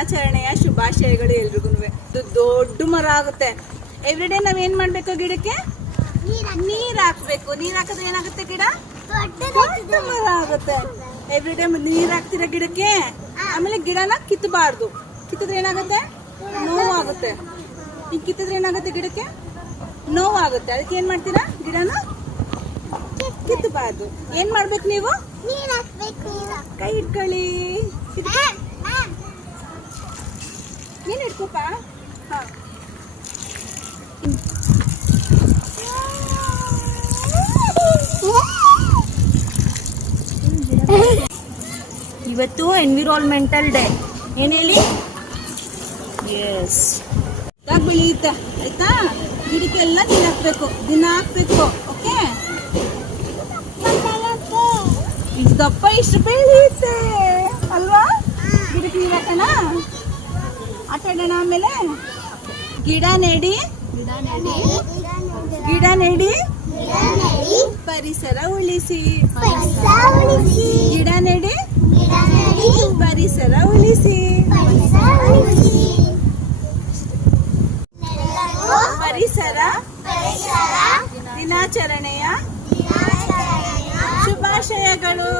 ದಿನಾಚರಣೆಯ ಶುಭಾಶಯಗಳು ಎಲ್ರಿಗೂ. ಇದು ದೊಡ್ಡ ಮರ ಆಗುತ್ತೆ. ಎವ್ರಿಡೇ ನಾವ್ ಏನ್ ಮಾಡ್ಬೇಕು? ಗಿಡಕ್ಕೆ ನೀರ್ ಹಾಕ್ಬೇಕು. ನೀರ್ ಹಾಕಿದ್ರೆ ಏನಾಗುತ್ತೆ? ಗಿಡ ದೊಡ್ಡ ಮರ ಆಗುತ್ತೆ. ಎವ್ರಿಡೇ ನೀರ್ ಹಾಕ್ತಿರ ಗಿಡಕ್ಕೆ. ಆಮೇಲೆ ಗಿಡನ ಕಿತ್ತಬಾರ್ದು. ಕಿತ್ತಿದ್ರೆ ಏನಾಗುತ್ತೆ? ನೋವಾಗುತ್ತೆ. ಈಗ ಕಿತ್ತಿದ್ರೆ ಏನಾಗುತ್ತೆ? ಗಿಡಕ್ಕೆ ನೋವಾಗುತ್ತೆ. ಅದಕ್ಕೆ ಏನ್ ಮಾಡ್ತೀರಾ? ಗಿಡನ ಕಿತ್ತಬಾರ್ದು. ಏನ್ ಮಾಡ್ಬೇಕು ನೀವು? ಕೈ ಇಟ್ಕೊಳ್ಳಿ. ನೀನ್ ಇಟ್ಕೋಪ. ಇವತ್ತು ಎನ್ವಿರಾನ್ಮೆಂಟಲ್ ಡೇ. ಏನ್ ಹೇಳಿ? ಎಸ್, ಬೆಳೆಯುತ್ತೆ ಆಯ್ತಾ? ಗಿಡಕ್ಕೆಲ್ಲ ನೀರ್ ಹಾಕ್ಬೇಕು, ದಿನ ಹಾಕ್ಬೇಕು. ಓಕೆ, ಇಷ್ಟು ದಪ್ಪ ಇಷ್ಟು ಬೆಳೆಯುತ್ತೆ ಅಲ್ವಾ? ಗಿಡಕ್ಕೆ ನೀರ್ ಹಾಕೋಣ, ಆಟ ಆಡೋಣ. ಆಮೇಲೆ ಗಿಡ ನೆಡಿ, ಗಿಡ ನೆಡಿ, ಪರಿಸರ ಉಳಿಸಿ. ಗಿಡ ನೆಡಿ, ಪರಿಸರ ಉಳಿಸಿ. ಪರಿಸರ ದಿನಾಚರಣೆಯ ಶುಭಾಶಯಗಳು.